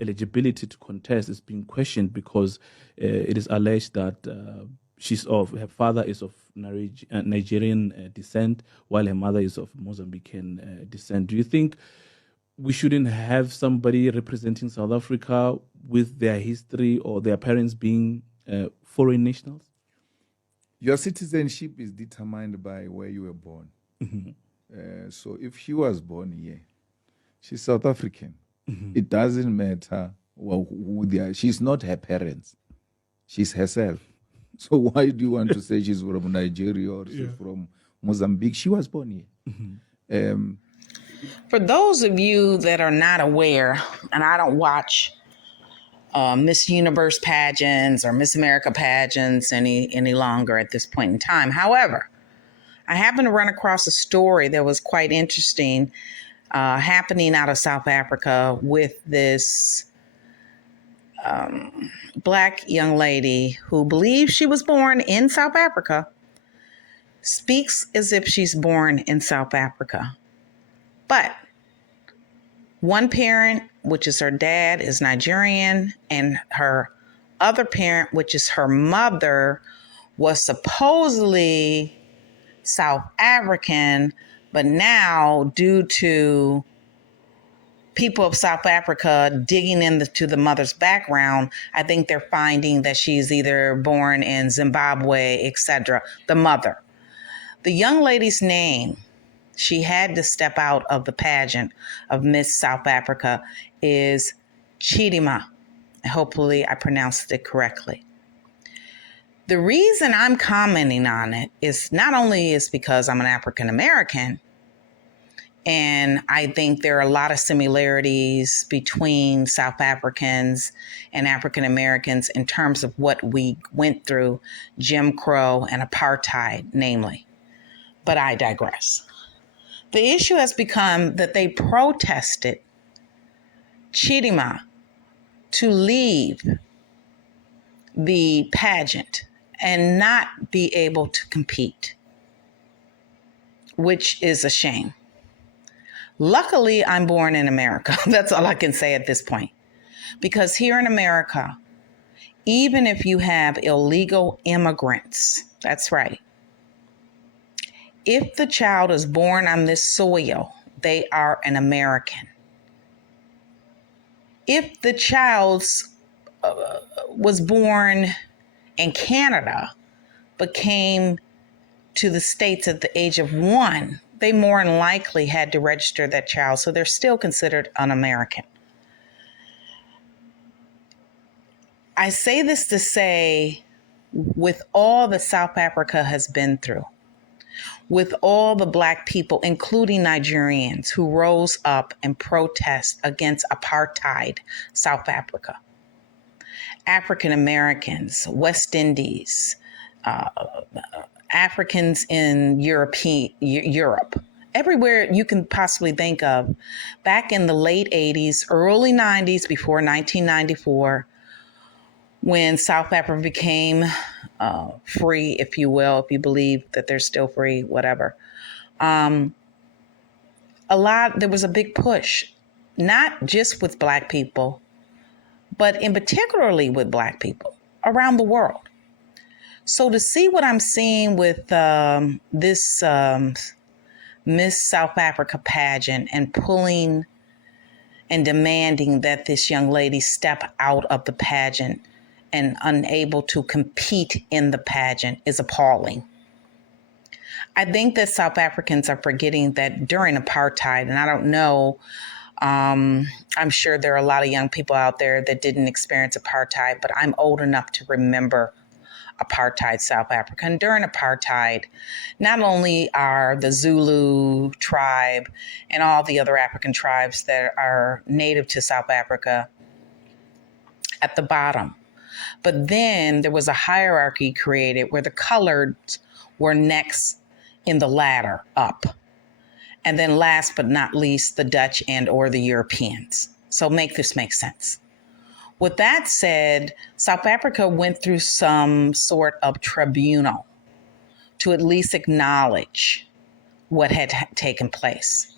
eligibility to contest is being questioned because it is alleged that her father is of Nigerian descent, while her mother is of Mozambican descent. Do you think we shouldn't have somebody representing South Africa with their history or their parents being foreign nationals? Your citizenship is determined by where you were born. So if she was born here, she's South African. It doesn't matter who they are. She's not her parents. She's herself. So why do you want to say she's from Nigeria or she's from Mozambique? She was born here. For those of you that are not aware, and I don't watch Miss Universe pageants or Miss America pageants any longer at this point in time. However, I happened to run across a story that was quite interesting happening out of South Africa with this Black young lady who believes she was born in South Africa, speaks as if she's born in South Africa. But one parent, which is her dad, is Nigerian, and her other parent, which is her mother, was supposedly South African, but now due to people of South Africa digging into the mother's background, I think they're finding that she's either born in Zimbabwe, etc. The mother. The young lady's name, she had to step out of the pageant of Miss South Africa, is Chidimma. Hopefully I pronounced it correctly. The reason I'm commenting on it is not only is because I'm an African American, and I think there are a lot of similarities between South Africans and African Americans in terms of what we went through, Jim Crow and apartheid, namely. But I digress. The issue has become that they protested Chidimma to leave the pageant and not be able to compete, which is a shame. Luckily, I'm born in America. That's all I can say at this point. Because here in America, even if you have illegal immigrants, that's right, if the child is born on this soil, they are an American. If the child was born in Canada, but came to the States at the age of 1, they more than likely had to register that child, so they're still considered un-American. I say this to say, with all that South Africa has been through, with all the Black people, including Nigerians, who rose up and protest against apartheid South Africa, African Americans, West Indies, Africans in Europe, everywhere you can possibly think of, back in the late 80s, early 90s, before 1994, when South Africa became free, if you will, if you believe that they're still free, whatever. There was a big push, not just with Black people, but in particularly with Black people around the world. So to see what I'm seeing with this Miss South Africa pageant and pulling and demanding that this young lady step out of the pageant and unable to compete in the pageant is appalling. I think that South Africans are forgetting that during apartheid, and I don't know, I'm sure there are a lot of young people out there that didn't experience apartheid, but I'm old enough to remember apartheid South Africa. And during apartheid, not only are the Zulu tribe and all the other African tribes that are native to South Africa at the bottom, but then there was a hierarchy created where the coloreds were next in the ladder up. And then last but not least, the Dutch and or the Europeans. So make this make sense. With that said, South Africa went through some sort of tribunal to at least acknowledge what had taken place.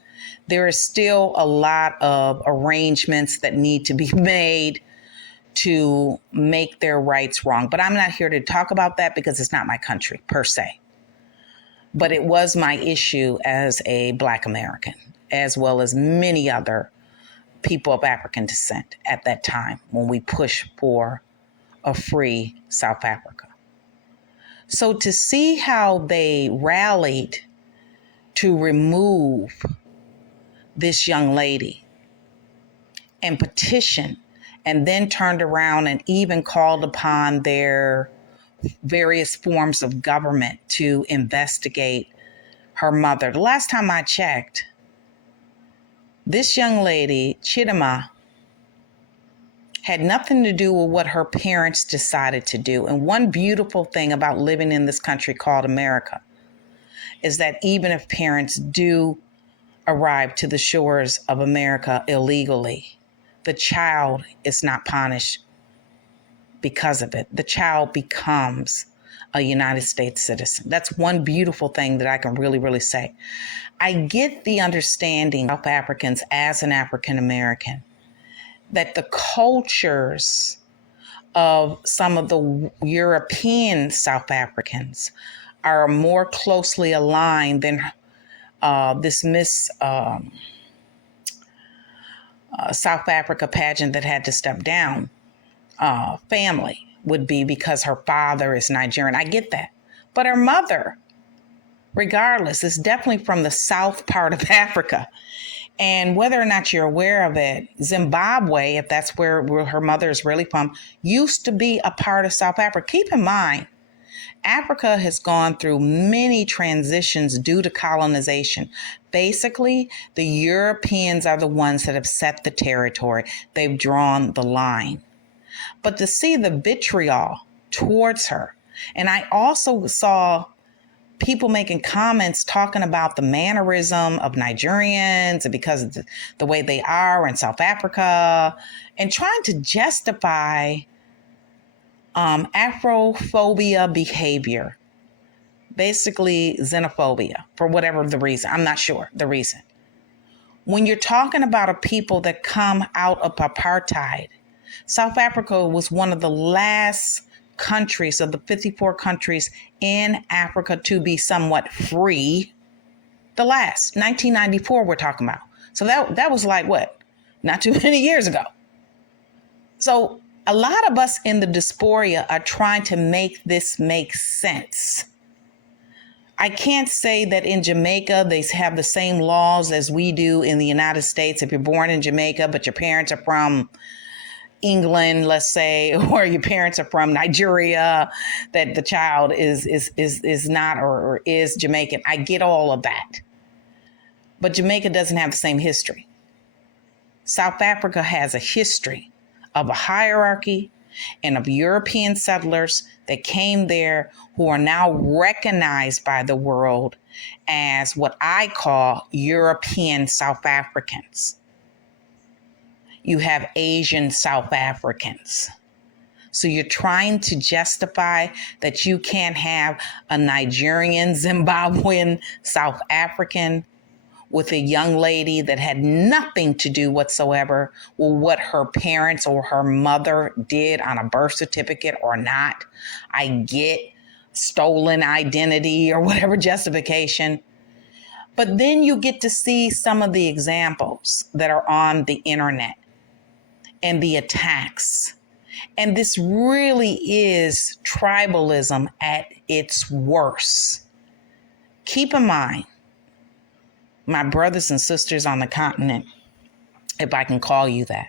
there is still a lot of arrangements that need to be made to make their rights wrong. But I'm not here to talk about that because it's not my country per se. But it was my issue as a Black American, as well as many other people of African descent at that time when we pushed for a free South Africa. So to see how they rallied to remove this young lady and petition, and then turned around and even called upon their various forms of government to investigate her mother. The last time I checked, this young lady, Chidimma, had nothing to do with what her parents decided to do. And one beautiful thing about living in this country called America is that even if parents do arrive to the shores of America illegally, the child is not punished because of it. The child becomes a United States citizen. That's one beautiful thing that I can really, really say. I get the understanding of South Africans as an African American, that the cultures of some of the European South Africans are more closely aligned than this Miss South Africa pageant that had to step down family would be, because her father is Nigerian. I get that. But her mother, regardless, is definitely from the south part of Africa. And whether or not you're aware of it, Zimbabwe, if that's where her mother is really from, used to be a part of South Africa. Keep in mind, Africa has gone through many transitions due to colonization. Basically, the Europeans are the ones that have set the territory. They've drawn the line. But to see the vitriol towards her, and I also saw people making comments talking about the mannerism of Nigerians and because of the way they are in South Africa, and trying to justify Afrophobia behavior, basically xenophobia, for whatever the reason. I'm not sure the reason. When you're talking about a people that come out of apartheid, South Africa was one of the last countries of the 54 countries in Africa to be somewhat free. The last, 1994 we're talking about. So that was like what? Not too many years ago. So a lot of us in the diaspora are trying to make this make sense. I can't say that in Jamaica they have the same laws as we do in the United States. If you're born in Jamaica, but your parents are from England, let's say, or your parents are from Nigeria, that the child is not or is Jamaican. I get all of that. But Jamaica doesn't have the same history. South Africa has a history of a hierarchy and of European settlers that came there who are now recognized by the world as what I call European South Africans. You have Asian South Africans. So you're trying to justify that you can't have a Nigerian, Zimbabwean, South African with a young lady that had nothing to do whatsoever with what her parents or her mother did on a birth certificate or not. I get stolen identity or whatever justification. But then you get to see some of the examples that are on the internet and the attacks. And this really is tribalism at its worst. Keep in mind, my brothers and sisters on the continent, if I can call you that,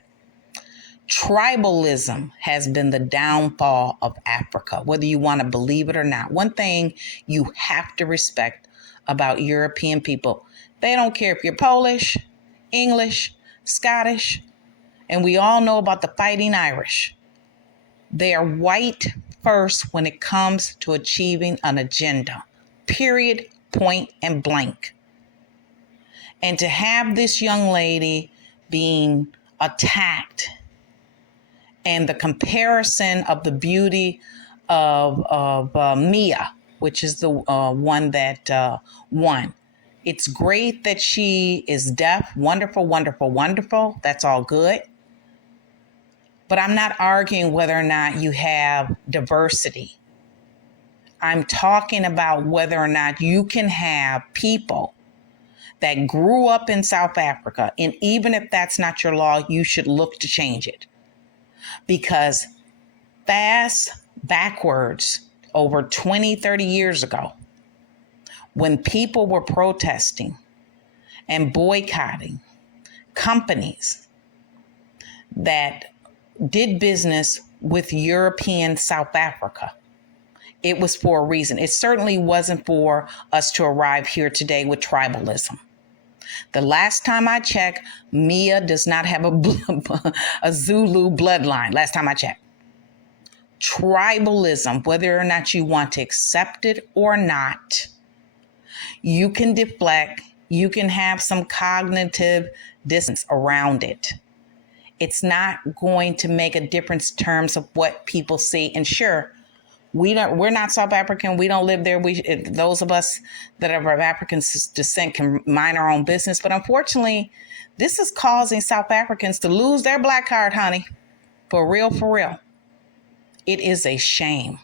tribalism has been the downfall of Africa, whether you want to believe it or not. One thing you have to respect about European people, they don't care if you're Polish, English, Scottish, and we all know about the Fighting Irish. They are white first when it comes to achieving an agenda, period, point, and blank. And to have this young lady being attacked and the comparison of the beauty of Mia, which is the one that won, It's great that she is deaf. Wonderful, wonderful, wonderful. That's all good. But I'm not arguing whether or not you have diversity. I'm talking about whether or not you can have people that grew up in South Africa. And even if that's not your law, you should look to change it. Because fast backwards over 20, 30 years ago, when people were protesting and boycotting companies that did business with European South Africa, it was for a reason. It certainly wasn't for us to arrive here today with tribalism. The last time I checked, Mia does not have a Zulu bloodline. Last time I checked. Tribalism, whether or not you want to accept it or not, you can deflect, you can have some cognitive distance around it. It's not going to make a difference in terms of what people see. And sure, we're not South African. We don't live there. Those of us that are of African descent can mind our own business. But unfortunately, this is causing South Africans to lose their black card, honey. For real, for real. It is a shame.